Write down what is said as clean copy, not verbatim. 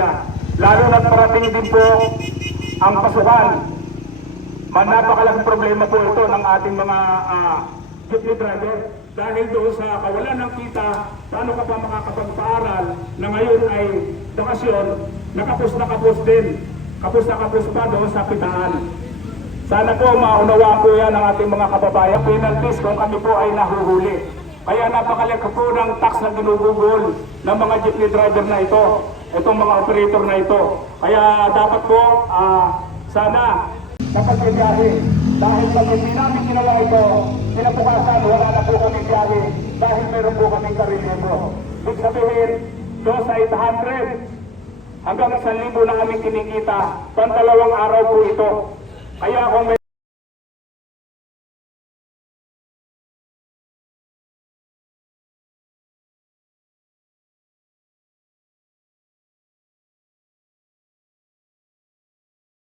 niya. Lalo na't parating din po ang pasukan. Napakalaking problema po ito ng ating mga jeepney driver. Dahil doon sa kawalan ng kita, paano ka pa makakapagpaaral na ngayon ay bakasyon, nakapos din. Kapos na kapos pa doon sa kitaan. Sana po maunawa po yan ng ating mga kababayan. Penalties kung kami po ay nahuhuli. Kaya napakalaki po ng tax na ginugugol ng mga jeepney driver na ito, itong mga operator na ito. Kaya dapat po, sana napagbibiyahe. Dahil pag hindi namin ginawa ito, kinabukasan, wala na po kami biyahe dahil meron po kaming karelyebo. Ibig sabihin, doon sa 800, hanggang 1,000 na aming kinikita, pang 2 araw po ito. Kaya kung may